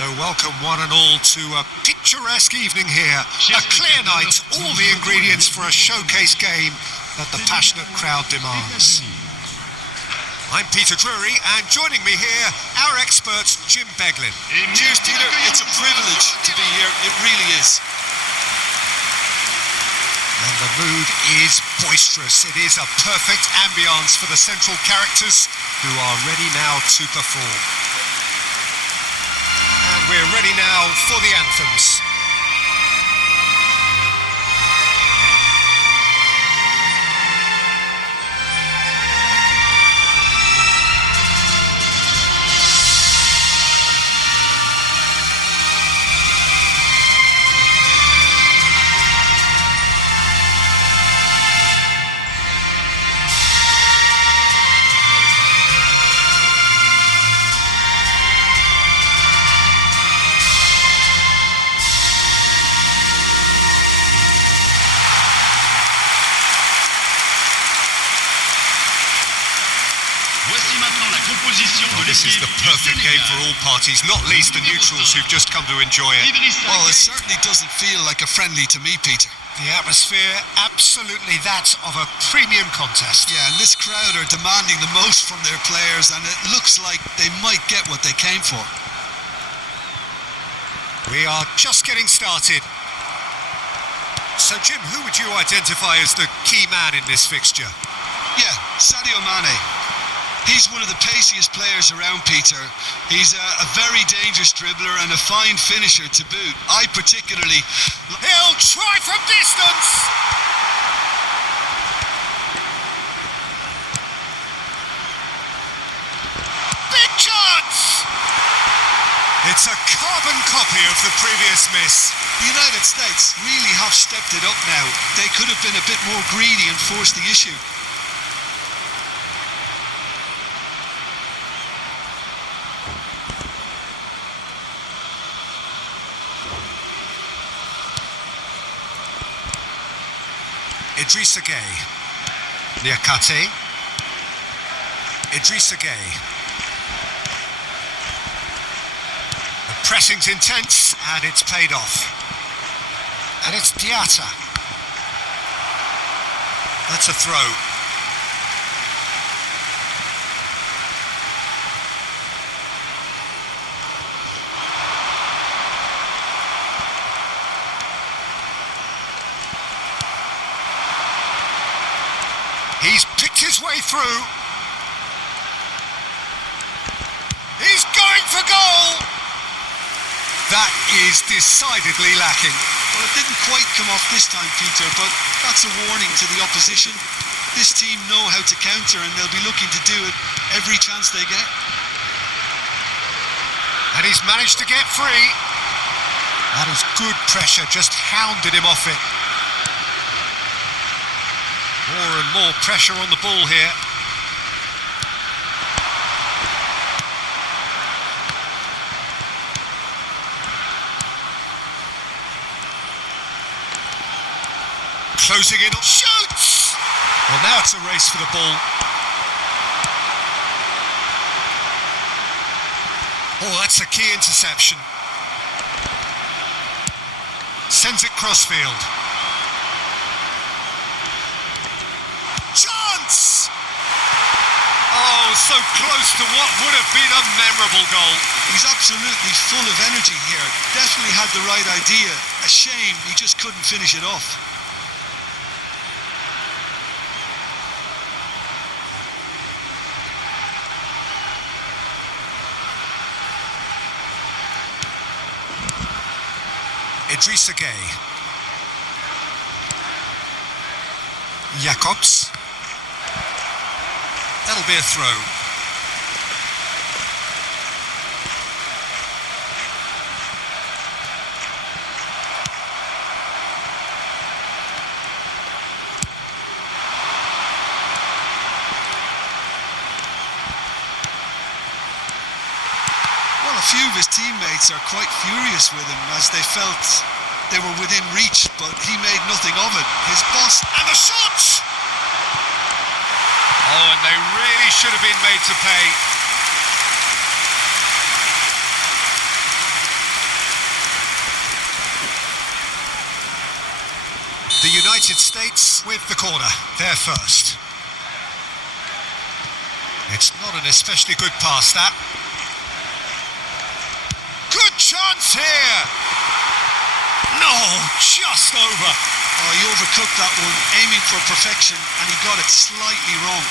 So welcome one and all to a picturesque evening here. A clear night, all the ingredients for a showcase game that the passionate crowd demands. I'm Peter Drury, and joining me here, our expert Jim Beglin. Cheers, Peter. It's a privilege to be here. It really is. And the mood is boisterous. It is a perfect ambience for the central characters who are ready now to perform. And we're ready now for the anthems. This is the perfect game for all parties, not least the neutrals who've just come to enjoy it. Well, it certainly doesn't feel like a friendly to me, Peter. The atmosphere, absolutely that of a premium contest. Yeah, and this crowd are demanding the most from their players, and it looks like they might get what they came for. We are just getting started. So, Jim, who would you identify as the key man in this fixture? Yeah, Sadio Mané. He's one of the paciest players around, Peter. He's a very dangerous dribbler and a fine finisher to boot. I particularly... He'll try from distance! Big chance! It's a carbon copy of the previous miss. The United States really have stepped it up now. They could have been a bit more greedy and forced the issue. Idrissa Gueye, Niakate, Idrissa Gueye. The pressing's intense and it's paid off. And it's Diatta. That's a throw. He's picked his way through. He's going for goal! That is decidedly lacking. Well, it didn't quite come off this time, Peter, but that's a warning to the opposition. This team know how to counter, and they'll be looking to do it every chance they get. And he's managed to get free. That is good pressure, just hounded him off it. More and more pressure on the ball here. Closing in, shoots! Well, now it's a race for the ball. Oh, that's a key interception. Sends it crossfield. Chance! Oh, so close to what would have been a memorable goal. He's absolutely full of energy here. Definitely had the right idea. A shame he just couldn't finish it off. Idrissa Gueye. Jacobs. That'll be a throw. Well, a few of his teammates are quite furious with him as they felt they were within reach, but he made nothing of it. His boss... And the shot! Oh, and they really should have been made to pay. United States with the corner, there first. It's not an especially good pass, that. Good chance here! No, just over. Oh, he overcooked that one, aiming for perfection, and he got it slightly wrong.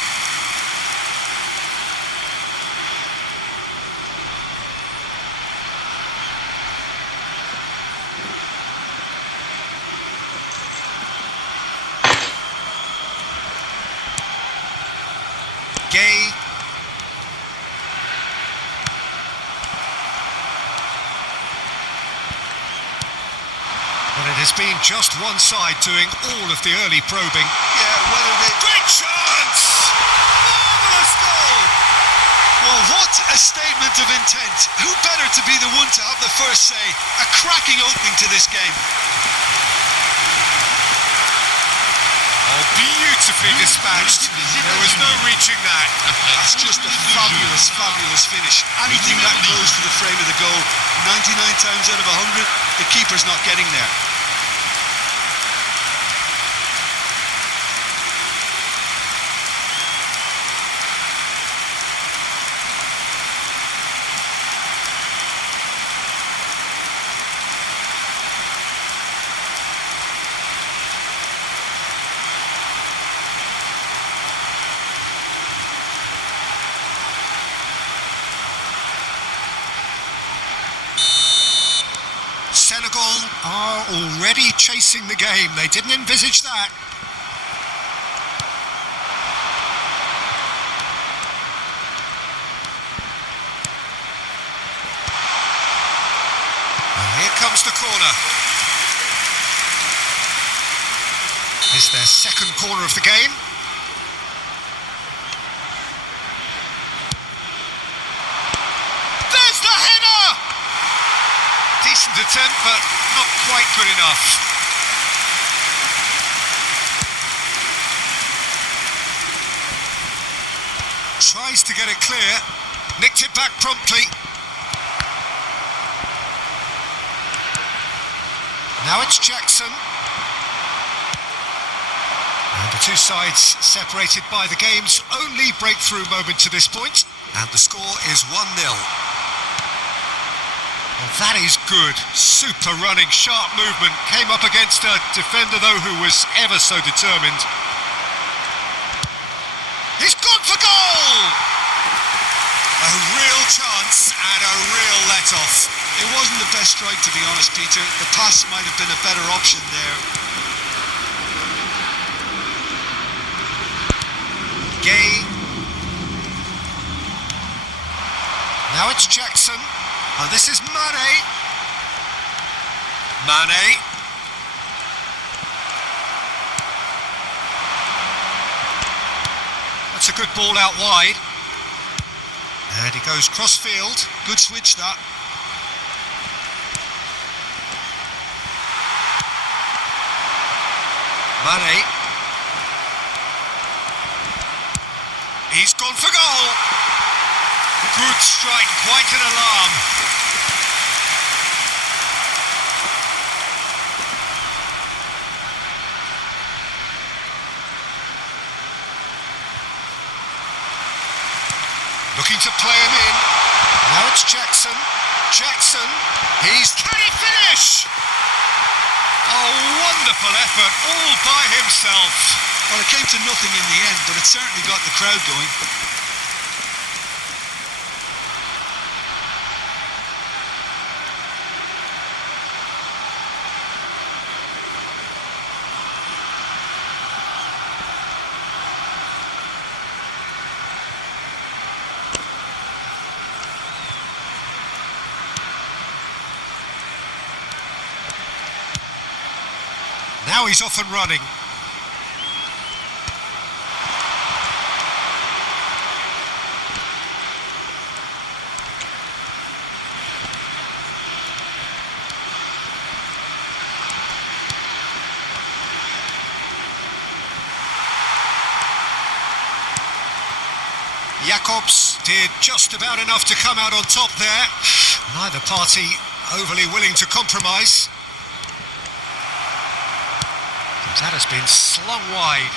Gay. But it has been just one side doing all of the early probing. Yeah, whether they... Great chance! Marvellous goal! Well, what a statement of intent. Who better to be the one to have the first say? A cracking opening to this game. Oh, beautifully dispatched. There was no reaching that. That's just a fabulous, fabulous finish. Anything that goes to the frame of the goal, 99 times out of 100, the keeper's not getting there. Senegal are already chasing the game. They didn't envisage that. And here comes the corner. It's their second corner of the game. There's the header! Decent attempt, but not quite good enough. Tries to get it clear. Nicked it back promptly. Now it's Jackson. And the two sides separated by the game's only breakthrough moment to this point. And the score is 1-0. Well, that is good. Super running, sharp movement. Came up against a defender, though, who was ever so determined. He's gone for goal! A real chance and a real let-off. It wasn't the best strike, to be honest, Peter. The pass might have been a better option there. Gay. Now it's Jackson. And this is Mané. Mané. That's a good ball out wide. And he goes cross-field. Good switch, that. Mané. He's gone for goal. Good strike, quite an alarm. Looking to play him in. Now it's Jackson. Jackson. Can he finish? Oh, wonderful effort, all by himself. Well, it came to nothing in the end, but it certainly got the crowd going. Now he's off and running. Jacobs did just about enough to come out on top there. Neither party overly willing to compromise. He's had a has been slung wide.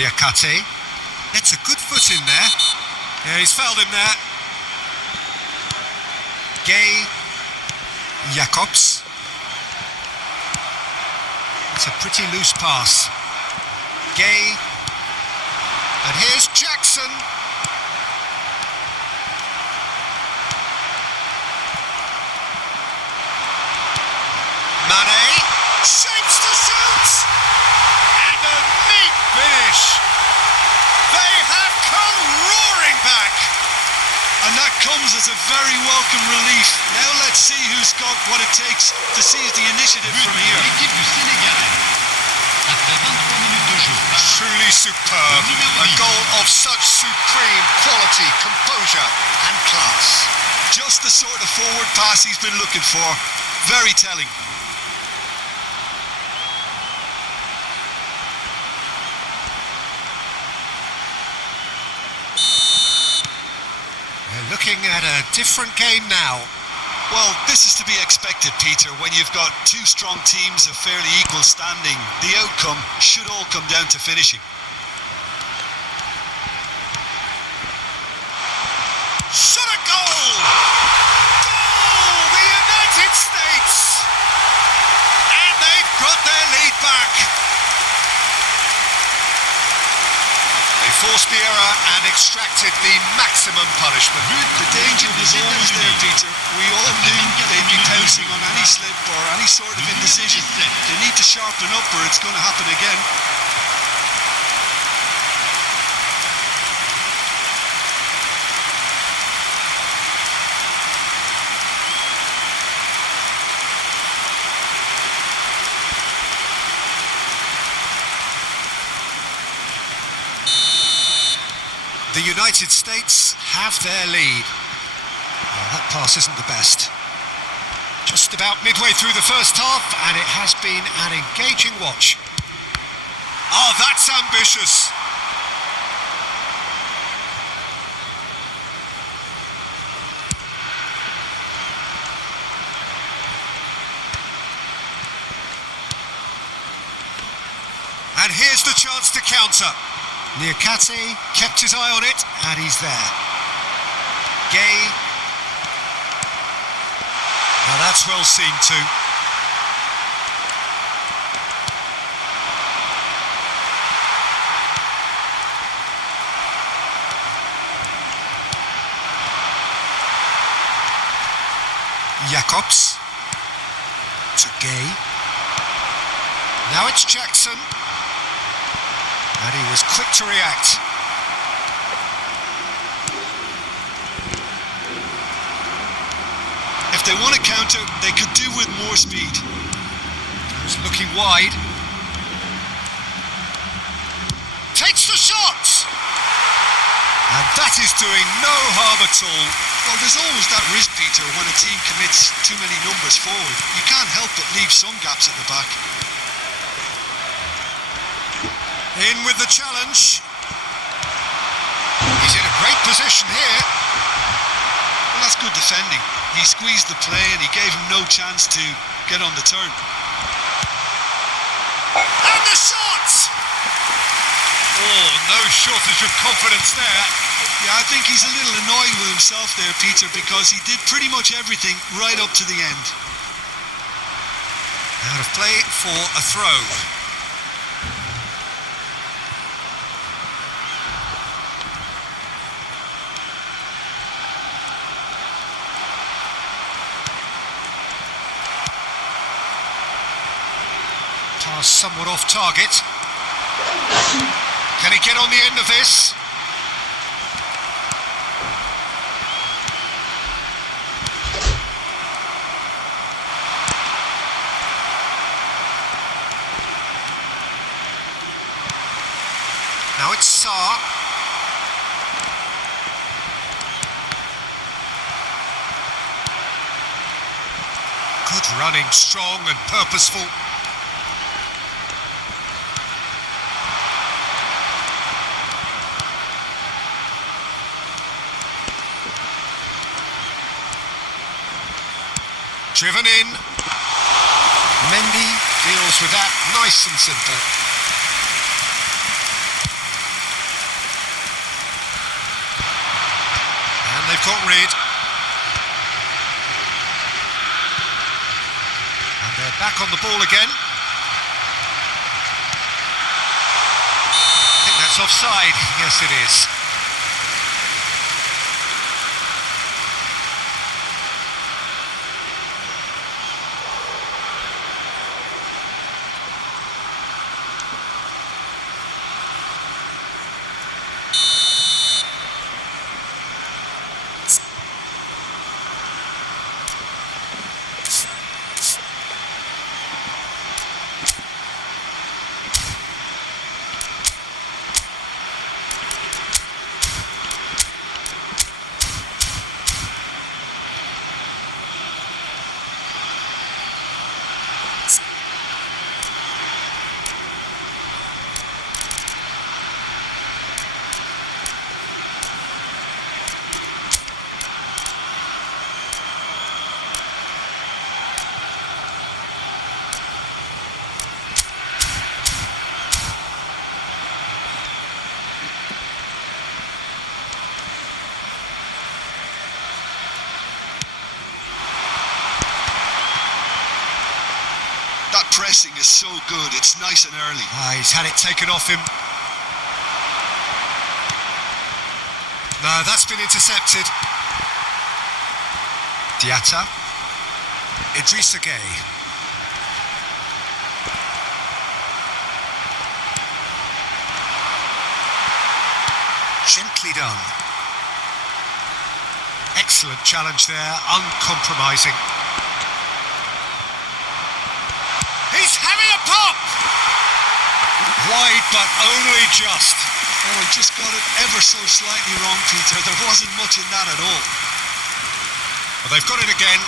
Niakate gets a good foot in there. Yeah, he's fouled him there. Gay Jacobs. It's a pretty loose pass. Gay. And here's Jackson. Mané shapes to shoot. And a neat finish. They have come roaring back. And that comes as a very welcome relief. Now let's see who's got what it takes to seize the initiative from here. L'équipe du Sénégal. Après 23 minutes de jeu. Truly superb. A goal of such supreme quality, composure and class. Just the sort of forward pass he's been looking for. Very telling. We're looking at a different game now. Well, this is to be expected, Peter. When you've got two strong teams of fairly equal standing, the outcome should all come down to finishing. Shot a goal! Goal! The United States! And they've got their lead back. They forced the error and extracted the maximum punishment. The danger was always there, Peter. We all knew they'd be pouncing on any slip or any sort of indecision. They need to sharpen up or it's going to happen again. The United States have their lead. Well, that pass isn't the best. Just about midway through the first half, and it has been an engaging watch. Oh, that's ambitious. And here's the chance to counter. Niakate kept his eye on it, and he's there. Gay. Now that's well seen too. Jacobs. To Gay. Now it's Jackson. And he was quick to react. If they want to counter, they could do with more speed. He's looking wide. Takes the shot! And that is doing no harm at all. Well, there's always that risk, Peter, when a team commits too many numbers forward. You can't help but leave some gaps at the back. In with the challenge. He's in a great position here. Well, that's good defending. He squeezed the play and he gave him no chance to get on the turn. And the shot! Oh, no shortage of confidence there. Yeah, I think he's a little annoyed with himself there, Peter, because he did pretty much everything right up to the end. Out of play for a throw. Pass somewhat off target. Can he get on the end of this? Now it's Sarr. Good running, strong and purposeful. Driven in. Mendy deals with that nice and simple. And they've got rid. And they're back on the ball again. I think that's offside. Yes, it is. Pressing is so good, it's nice and early. He's had it taken off him. No, that's been intercepted. Diatta. Idrissa Gueye. Gently done. Excellent challenge there, uncompromising. He's having a pop! Wide, but only just. Oh, he just got it ever so slightly wrong, Peter. There wasn't much in that at all. Well, they've got it again.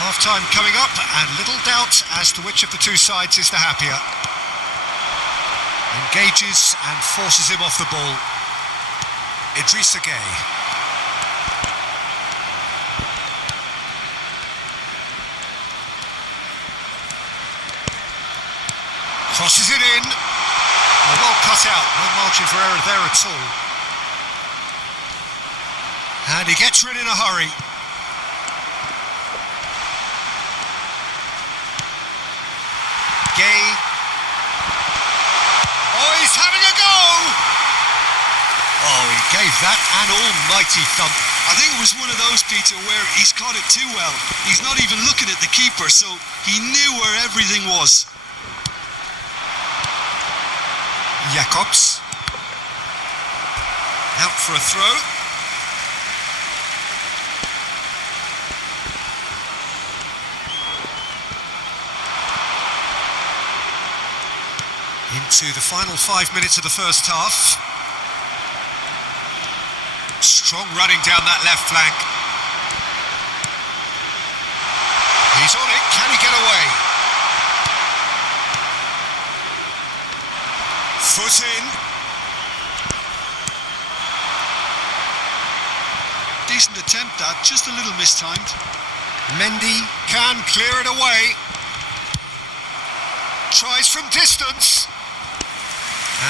Half-time coming up, and little doubt as to which of the two sides is the happier. Engages and forces him off the ball. Idrissa Gueye. Crosses it in. Well cut out, no margin for error there at all. And he gets rid in a hurry. Gueye. Oh, he's having a go! Oh, he gave that an almighty thump. I think it was one of those, Peter, where he's caught it too well. He's not even looking at the keeper, so he knew where everything was. Jacobs. Out for a throw. Into the final 5 minutes of the first half. Strong running down that left flank. He's on it. Can he get away? Foot in. Decent attempt, that, just a little mistimed. Mendy can clear it away. Tries from distance.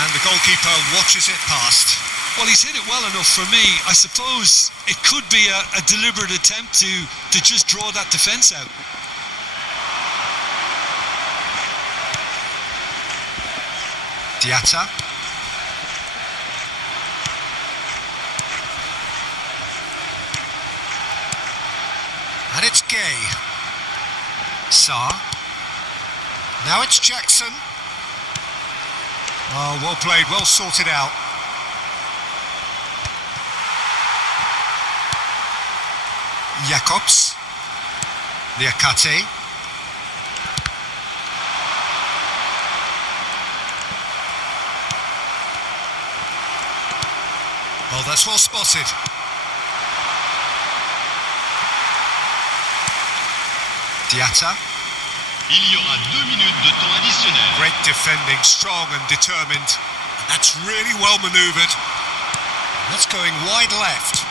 And the goalkeeper watches it past. Well, he's hit it well enough for me. I suppose it could be a deliberate attempt to just draw that defence out. Diatta. And it's Gueye. Sarr. Now it's Jackson. Oh, well played, well sorted out. Jacobs. Liakate. Oh, that's well spotted. Diatta. Il y aura 2 minutes de temps additionnel. Great defending, strong and determined. That's really well manoeuvred. That's going wide left.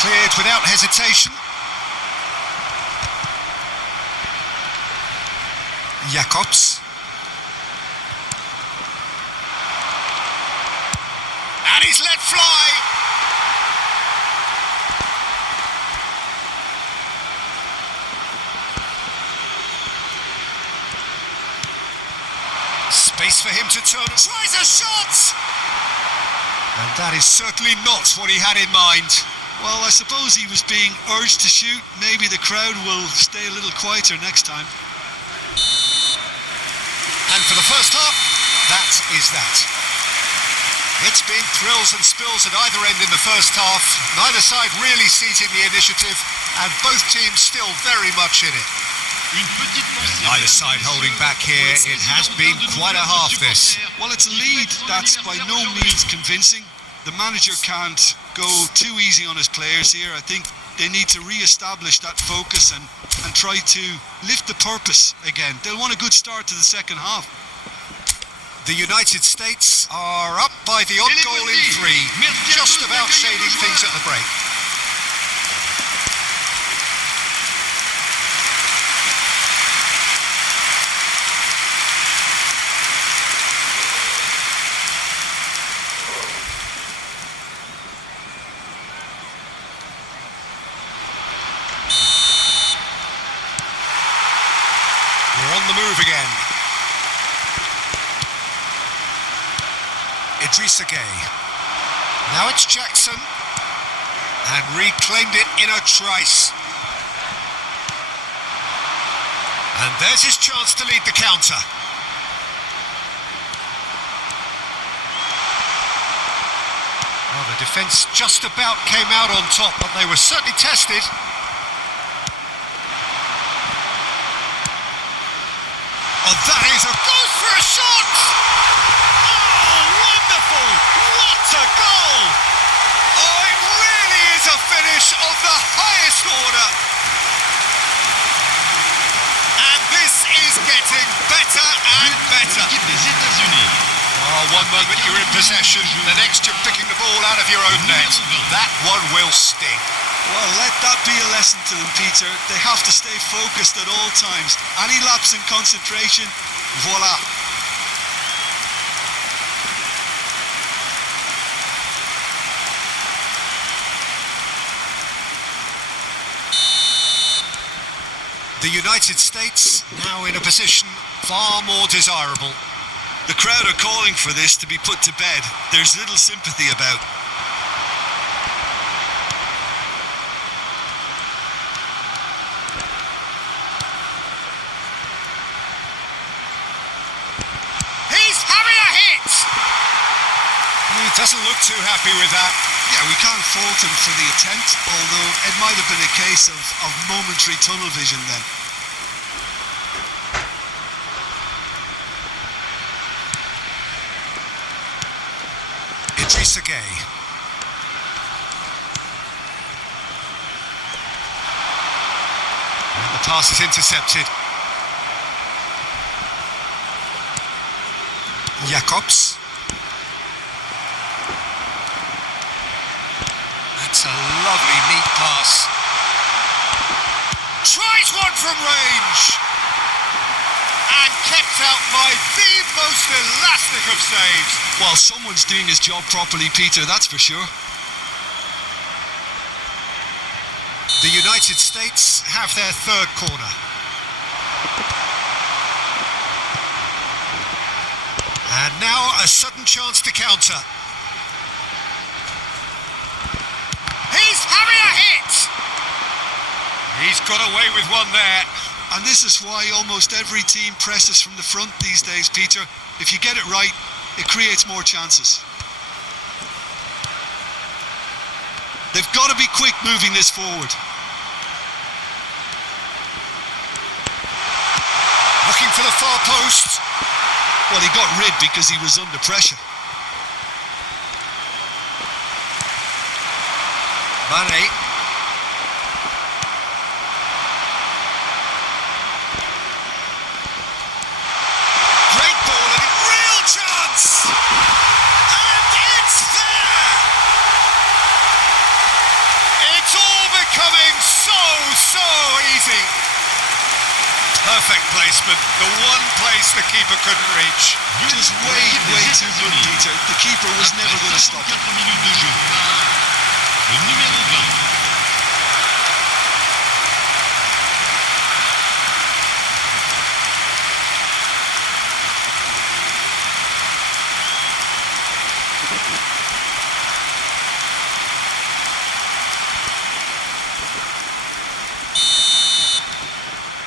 Cleared without hesitation. Jacobs. And he's let fly. Space for him to turn. Tries a shot! And that is certainly not what he had in mind. Well, I suppose he was being urged to shoot. Maybe the crowd will stay a little quieter next time. And for the first half, that is that. It's been thrills and spills at either end in the first half. Neither side really seizing the initiative, and both teams still very much in it. Neither side holding back here. It has been quite a half, this. Well, it's a lead that's by no means convincing. The manager can't go too easy on his players here. I think they need to re-establish that focus and try to lift the purpose again. They'll want a good start to the second half. The United States are up by the odd goal in 3, just about shading things at the break. We're on the move again. Idrissa Gueye. Now it's Jackson. And reclaimed it in a trice. And there's his chance to lead the counter. Well, the defence just about came out on top, but they were certainly tested. Oh, that is a goal for a shot! Oh, wonderful! What a goal! Oh, it really is a finish of the highest order. And this is getting better and better. Oh, one moment you're in possession, the next you're picking the ball out of your own net. That one will sting. Well, let that be a lesson to them, Peter. They have to stay focused at all times. Any lapse in concentration, voila. The United States now in a position far more desirable. The crowd are calling for this to be put to bed. There's little sympathy about. He doesn't look too happy with that. Yeah, we can't fault him for the attempt, although it might have been a case of momentary tunnel vision then. Idrissa Gueye. And the pass is intercepted. Jacobs. That's a lovely, neat pass. Tries one from range. And kept out by the most elastic of saves. Well, someone's doing his job properly, Peter, that's for sure. The United States have their third corner. And now a sudden chance to counter. He's having a hit! He's got away with one there. And this is why almost every team presses from the front these days, Peter. If you get it right, it creates more chances. They've got to be quick moving this forward. Looking for the far post. Well, he got rid because he was under pressure. Mané. Great ball and real chance! And it's there! It's all becoming so easy. Perfect placement, the one place the keeper couldn't reach. Just way too good, Peter. The keeper was never going to stop it. 4 minutes de jeu. Le numéro 20.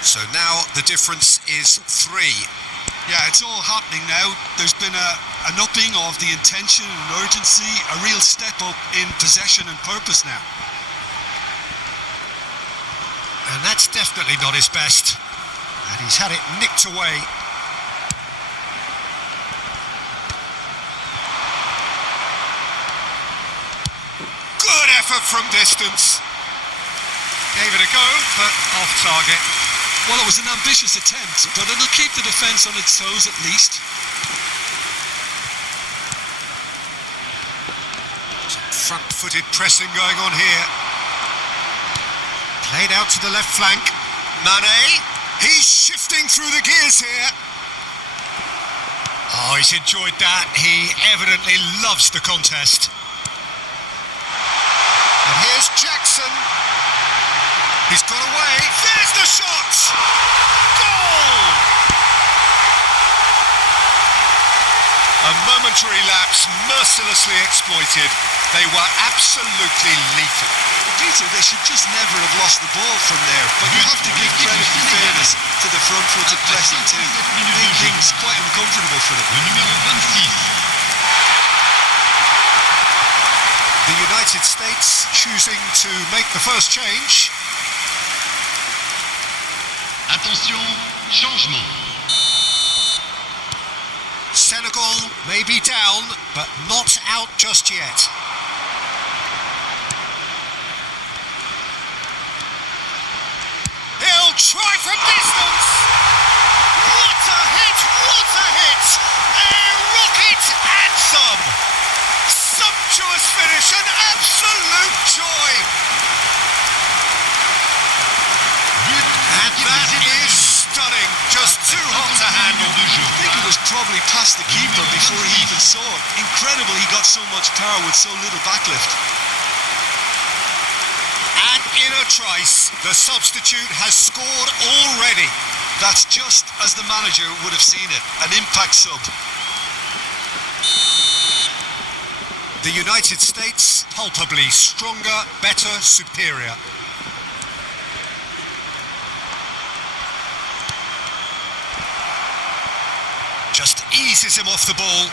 So now the difference is 3. Yeah, it's all happening now. There's been an upping of the intention and urgency, a real step up in possession and purpose now. And that's definitely not his best. And he's had it nicked away. Good effort from distance. Gave it a go, but off target. Well, it was an ambitious attempt, but it'll keep the defence on its toes at least. Some front-footed pressing going on here. Played out to the left flank. Mané, he's shifting through the gears here. Oh, he's enjoyed that. He evidently loves the contest. And here's Jackson. He's got away. There's the shot! Goal! A momentary lapse, mercilessly exploited. They were absolutely lethal. Well, Peter, they should just never have lost the ball from there. But you have to give credit and fairness to the front-footed pressing too. Made things quite uncomfortable for them. Le numéro 26. The United States choosing to make the first change. Attention, changement. Senegal may be down, but not out just yet. He'll try from distance! What a hit! What a hit! A rocket anthem! Sumptuous finish, an absolute joy! And that is stunning, just too hot to handle. I think it was probably past the keeper before he even saw it. Incredible he got so much power with so little backlift. And in a trice, the substitute has scored already. That's just as the manager would have seen it, an impact sub. The United States, palpably stronger, better, superior. Just eases him off the ball.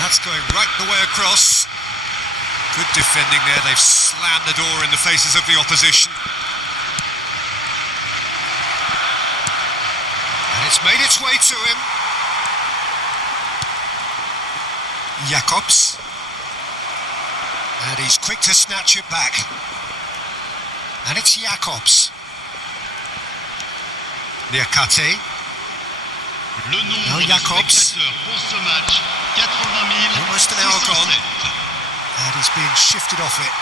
That's going right the way across. Good defending there. They've slammed the door in the faces of the opposition. And it's made its way to him. Jacobs. And he's quick to snatch it back. And it's Jacobs. Niakate. Le nombre de Jacobs. spectateurs pour ce match, 80 Almost an hour gone. 607. And he's being shifted off it.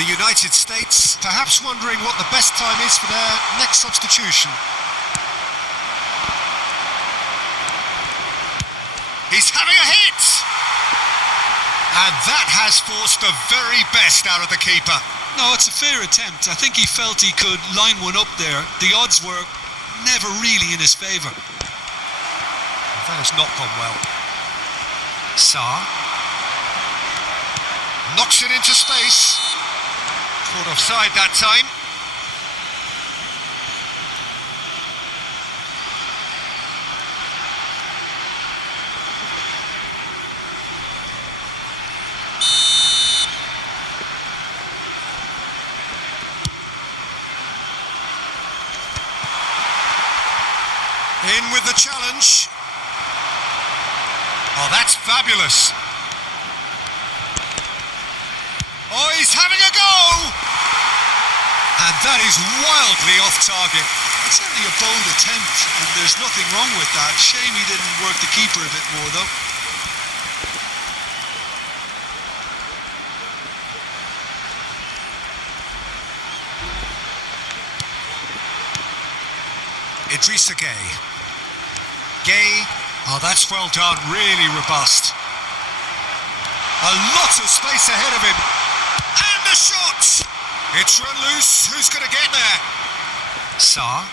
The United States perhaps wondering what the best time is for their next substitution. He's having a hit! And that has forced the very best out of the keeper. No, it's a fair attempt. I think he felt he could line one up there. The odds were never really in his favour. That has not gone well. Sarr knocks it into space. Caught offside that time. In with the challenge. Oh, that's fabulous. Oh, he's having a go! And that is wildly off target. It's certainly a bold attempt, and there's nothing wrong with that. Shame he didn't work the keeper a bit more, though. Idrissa Gay. Gay. Oh, that's well done. Really robust. A lot of space ahead of him. And the shot! It's run loose. Who's going to get there? Sarr.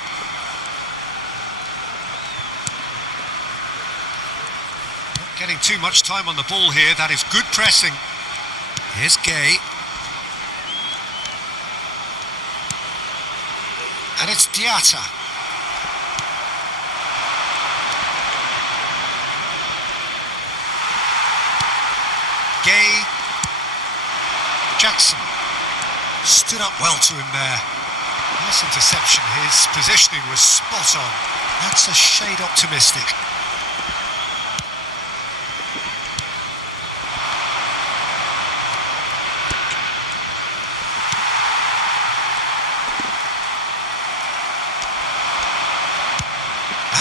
Not getting too much time on the ball here. That is good pressing. Here's Gay. And it's Diatta. Gay. Jackson. Stood up well to him there. Nice interception. His positioning was spot on. That's a shade optimistic.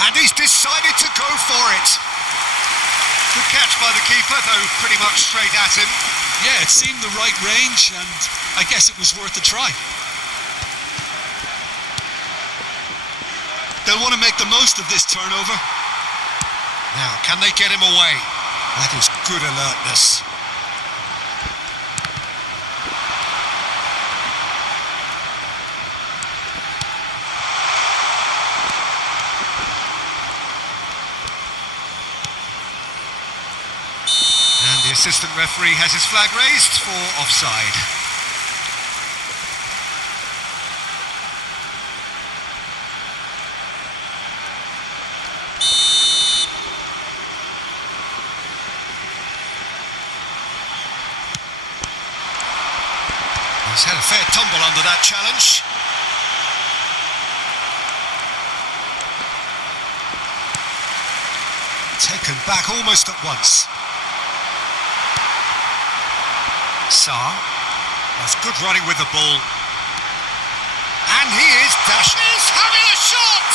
And he's decided to go for it. Good catch by the keeper, though pretty much straight at him. Yeah, it seemed the right range, and I guess it was worth a try. They'll want to make the most of this turnover. Now, can they get him away? That is good alertness. And the assistant referee has his flag raised for offside. He's had a fair tumble under that challenge. Taken back almost at once. Sarr. That's good running with the ball. And he is dashing. He's having a shot!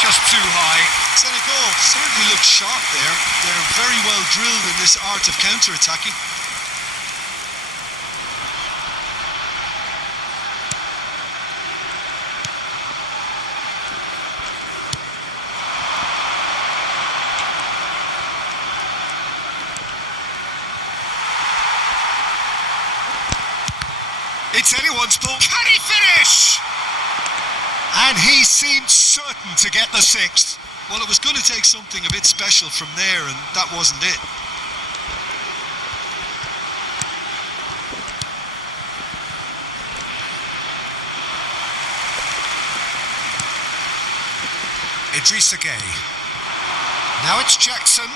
Just too high. Senegal certainly look sharp there. They're very well drilled in this art of counter-attacking. It's anyone's ball. Can he finish? And he seemed certain to get the sixth. Well, it was going to take something a bit special from there, and that wasn't it. Idrissa Gay. Now it's Jackson.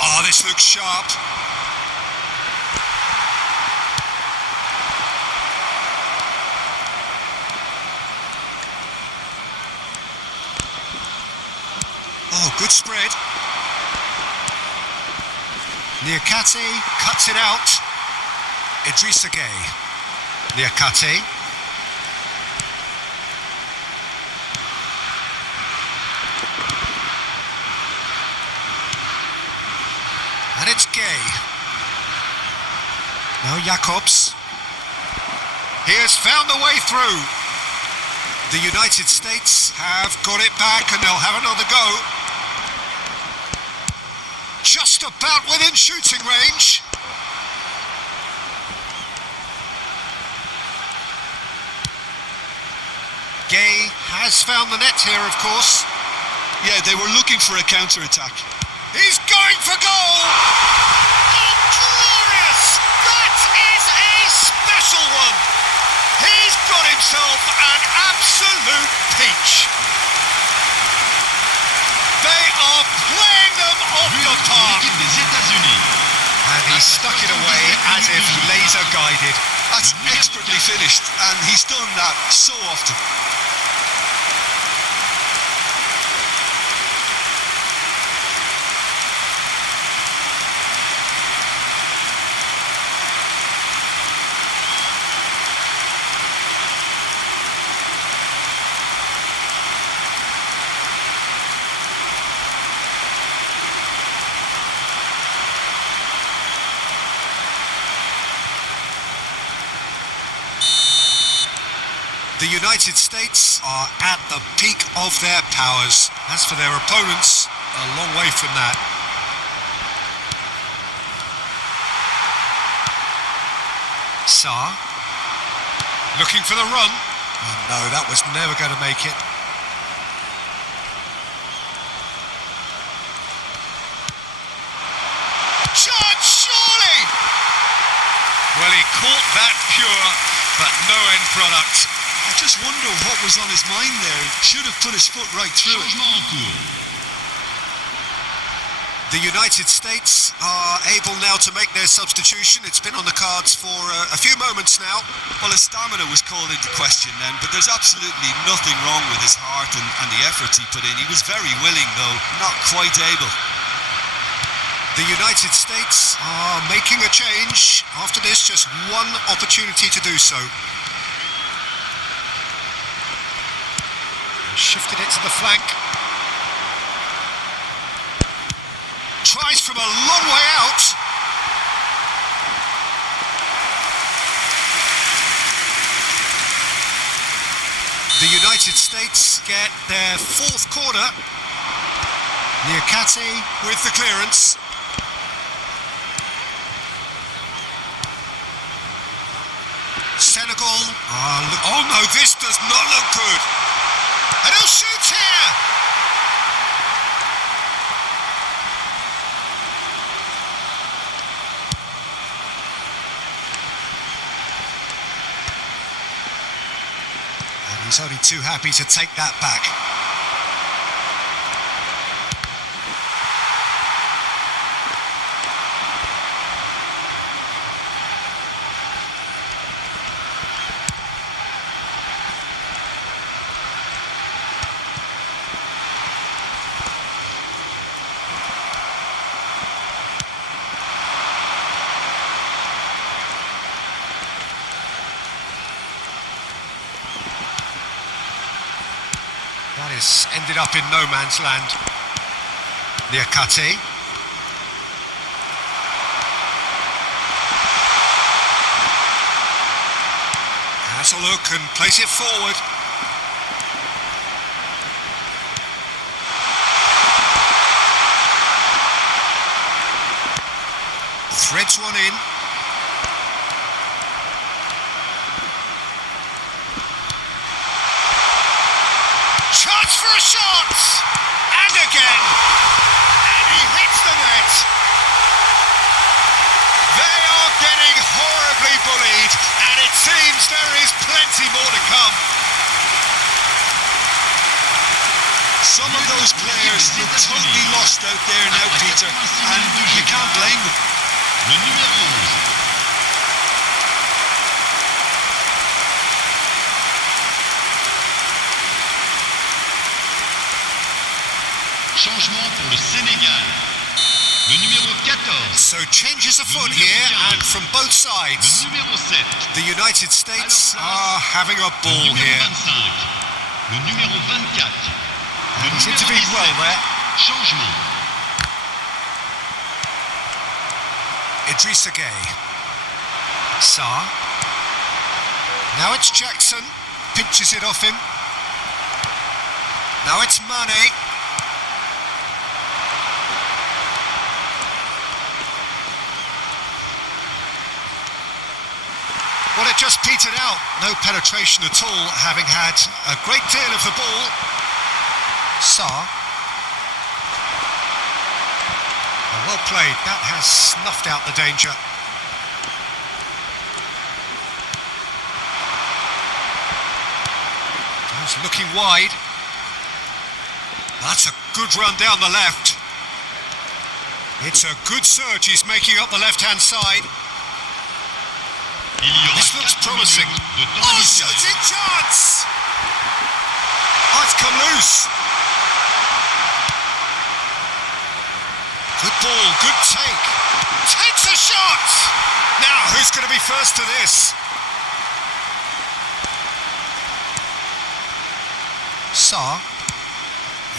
Oh, this looks sharp. Oh, good spread. Niakate cuts it out. Idrissa Gay. Niakate. And it's Gay. Now Jacobs. He has found the way through. The United States have got it back and they'll have another go. Just about within shooting range. Gay has found the net here, of course. Yeah, they were looking for a counter-attack. He's going for goal! Oh, glorious! That is a special one! He's got himself an absolute peach. They are playing them off the park. And he stuck it away as if laser guided. That's expertly finished, and he's done that so often. The United States are at the peak of their powers. As for their opponents, a long way from that. Sarr. Looking for the run. Oh no, that was never going to make it. Shot, surely! Well, he caught that pure, but no end product. I just wonder what was on his mind there. He should have put his foot right through it. Changement en cours. The United States are able now to make their substitution. It's been on the cards for a few moments now. Well, his stamina was called into question then, but there's absolutely nothing wrong with his heart and the efforts he put in. He was very willing, though, not quite able. The United States are making a change. After this, just one opportunity to do so. Shifted it to the flank. Tries from a long way out. The United States get their fourth corner. Niakate with the clearance. Senegal. Oh no, this does not look good. And he'll shoot here. And he's only too happy to take that back. That has ended up in no man's land. Niakate. Has a look and plays it forward. Threads one in. Chance for a shot! And again! And he hits the net! They are getting horribly bullied, and it seems there is plenty more to come. Some of those players look totally lost out there now, Peter, and you can't blame them. Le numéro 11. Changement pour le Sénégal. Le numéro 14. So changes afoot here, and from both sides. Le numéro 7. The United States are having a ball Le numéro here. 25. Le numéro 24. Le He's numéro intervened 17. well there. Changement. Idrissa Gueye. Sarr. Now it's Jackson. Pinches it off him. Now it's Mané. Well, it just petered out. No penetration at all, having had a great deal of the ball. Sarr. Well played. That has snuffed out the danger. He's looking wide. That's a good run down the left. It's a good surge. He's making up the left-hand side. This looks promising. Oh, shooting chance! Oh, it's come loose. Good ball, good take. Takes a shot! Now, who's going to be first to this? Sarr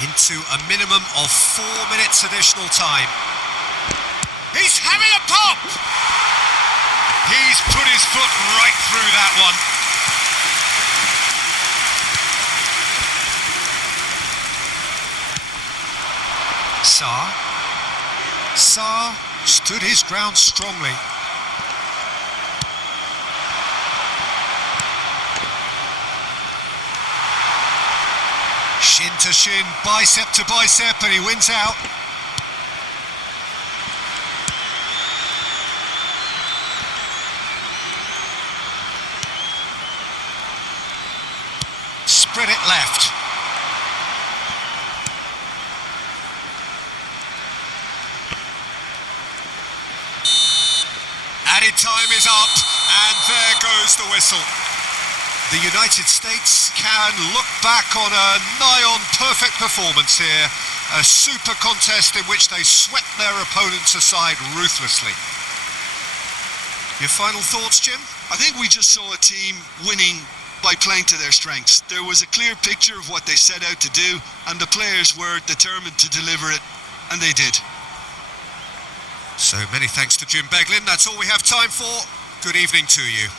into a minimum of 4 minutes additional time. He's having a pop! He's put his foot right through that one. Sarr stood his ground strongly. Shin to shin, bicep to bicep, and he wins out. Spread it left. Added time is up, and there goes the whistle. The United States can look back on a nigh-on perfect performance here. A super contest in which they swept their opponents aside ruthlessly. Your final thoughts, Jim? I think we just saw a team winning by playing to their strengths. There was a clear picture of what they set out to do, and the players were determined to deliver it, and they did. So many thanks to Jim Beglin. That's all we have time for. Good evening to you.